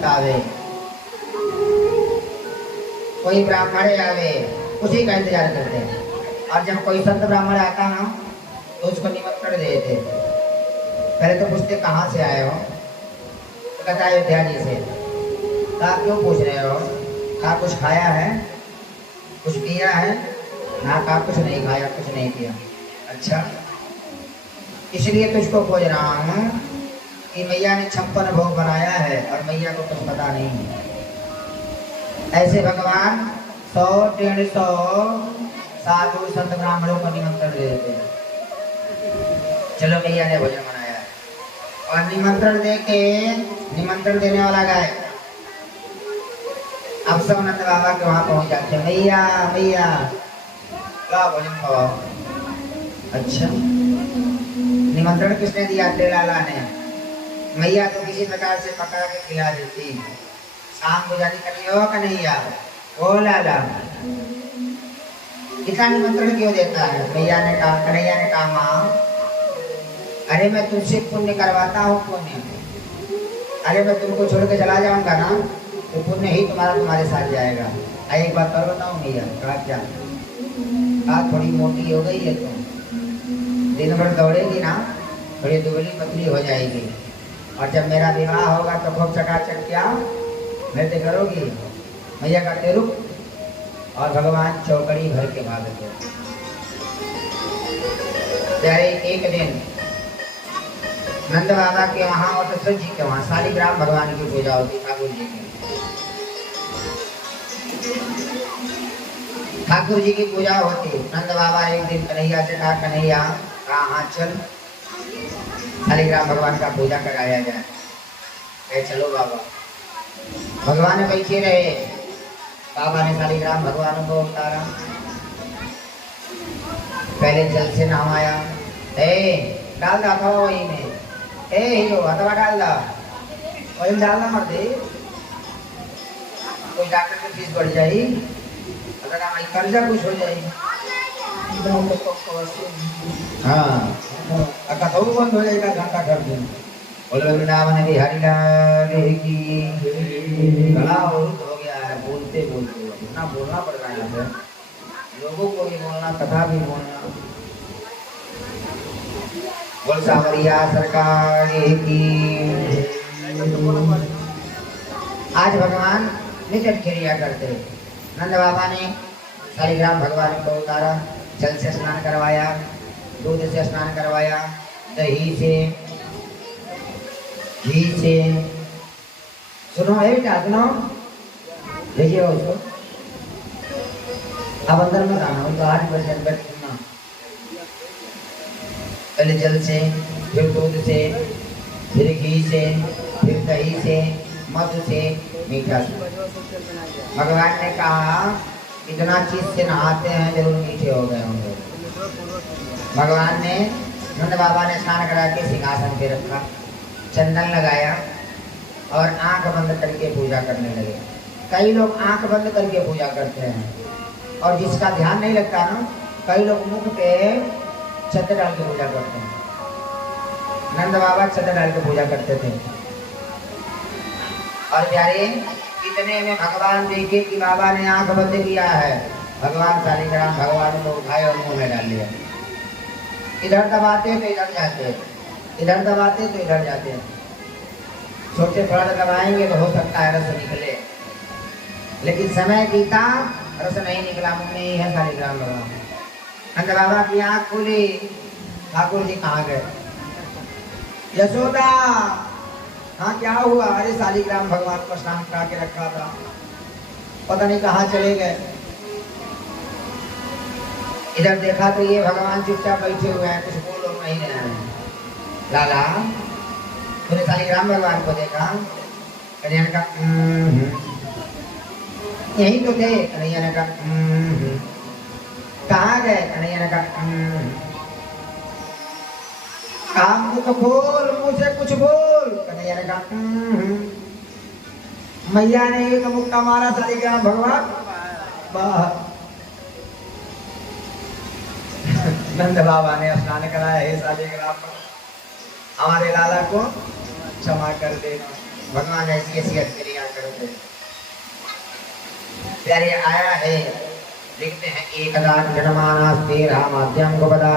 पंडित आवे, कोई ब्राह्मण आवे, उसी का इंतजार करते हैं। और जब कोई संत ब्राह्मण आता ना तो उसको निमंत्रण देते। पहले तो पूछते कहाँ से आए हो, तो कहता है अयोध्या जी से। कहा क्यों पूछ रहे हो? कहा कुछ खाया है, कुछ पिया है ना? कहा कुछ नहीं खाया, कुछ नहीं पिया। अच्छा, इसलिए तुझको खोज रहा हूँ कि मैया ने 56 भोग बनाया है और मैया को कुछ पता नहीं है। ऐसे भगवान 100-150 साधु संत ब्राह्मणों को निमंत्रण दे देते हैं। चलो मैया ने भोजन बनाया है, और निमंत्रण दे के निमंत्रण देने वाला गाय। अब सब नंद बाबा के वहां पहुंच जाते हैं। मैया मैया क्या भोजन खाओ। अच्छा, निमंत्रण किसने दिया? लाला ने। मैया तो किसी प्रकार से पका के खिला देती। शाम को जाती कन्हैया कन्हैया ओ लाला, इतना निमंत्रण क्यों देता है? मैया ने कहा, कन्हैया ने कहा माँ, अरे मैं तुमसे पुण्य करवाता हूँ पुण्य। अरे मैं तुमको छोड़ के चला जाऊंगा ना तो पुण्य ही तुम्हारे साथ जाएगा। एक बात करो ना मैया। कहा क्या? कहा थोड़ी मोटी हो गई है तुम, दिन भर दौड़ेगी ना, थोड़ी दुबली पतली हो जाएगी, और जब मेरा विवाह होगा तो खूब चकाचक क्या नृत्य करोगी। मैया कहते रुक, और भगवान चौकड़ी भर के भागते। प्यारे एक दिन नंद बाबा के वहाँ और दशरथ जी के वहाँ शालिग्राम भगवान की पूजा होती। ठाकुर जी की ठाकुर जी की पूजा होती। नंद बाबा एक दिन कन्हैया से कहा, कन्हैया कहाँ चल, शालिग्राम भगवान का पूजा कराया जाए। कहे चलो बाबा। भगवान बैठे रहे। बाबा ने शालिग्राम भगवान को उतारा, पहले जल से नहवाया। डाल दा था वही में, हीरो हथवा डाल दा, वही डालना मर दे, कोई डॉक्टर की फीस बढ़ जाए, अगर हमारी कर्जा कुछ हो जाए। हाँ, अगर तो बंद हो जाएगा घंटा कर दूँ। बोले वृंदावन बिहारी लाल की। गला अवरुद्ध हो गया है बोलते बोलते, इतना बोलना पड़ रहा है यहाँ पे, लोगों को भी बोलना, कथा भी बोलना। बोल सावरिया सरकार की। आज भगवान नित्य क्रिया करते। नंद बाबा ने शालिग्राम भगवान को उतारा, जल से स्नान करवाया, दूध से स्नान करवाया, दही से, घी से। सुनो है बेटा, सुनो, भेजिए उसको। अब अंदर मत आना, वो तो 8% बैठ सुनना। पहले जल से, फिर दूध से, फिर घी से, फिर दही से, मधु से, मीठा से। भगवान ने कहा इतना चीज से नहाते हैं जरूर मीठे हो गए होंगे। भगवान ने नंद बाबा ने स्नान करा के सिंहासन पे रखा, चंदन लगाया और आंख बंद करके पूजा करने लगे। कई लोग आंख बंद करके पूजा करते हैं, और जिसका ध्यान नहीं लगता ना, कई लोग मुख पे छत्र डाल के पूजा करते हैं। नंद बाबा छत्र डाल के पूजा करते थे। और प्यारे इतने में भगवान देखे कि बाबा ने आंख बंद किया है। भगवान शालिग्राम भगवान को उठाए और मुंह में डाल लिया। इधर दबाते तो इधर जाते, इधर दबाते तो इधर जाते। सोचे थोड़ा दबाएंगे तो हो सकता है रस निकले, लेकिन समय बीता, रस नहीं निकला। मुंह में ही है शालिग्राम भगवान। नंद बाबा की आंख खुली। ठाकुर जी कहाँ गए? यशोदा, हाँ क्या हुआ? अरे शालिग्राम भगवान को स्नान करा के रखा था, पता नहीं कहाँ चले गए। इधर देखा तो ये भगवान चुपचाप बैठे हुए हैं, कुछ बोल लोग नहीं रहे हैं। लाला, तूने शालिग्राम भगवान को देखा? कन्हैया ने कहा यही तो थे। कन्हैया ने कहा कहाँ गए? कन्हैया ने कहा मुझ बोल, मुझे कुछ बोल। कन्हैया ने कहा मैया ने एक मुक्का मारा शालिग्राम भगवान बाहर। नंद बाबा ने स्नान कराया, हे शालिग्राम हमारे लाला को क्षमा कर देना। भगवान ऐसी ऐसी क्रिया करते। प्यारे आया है, लिखते हैं एकदा जन्मानास्ते रामाद्यं गोपदा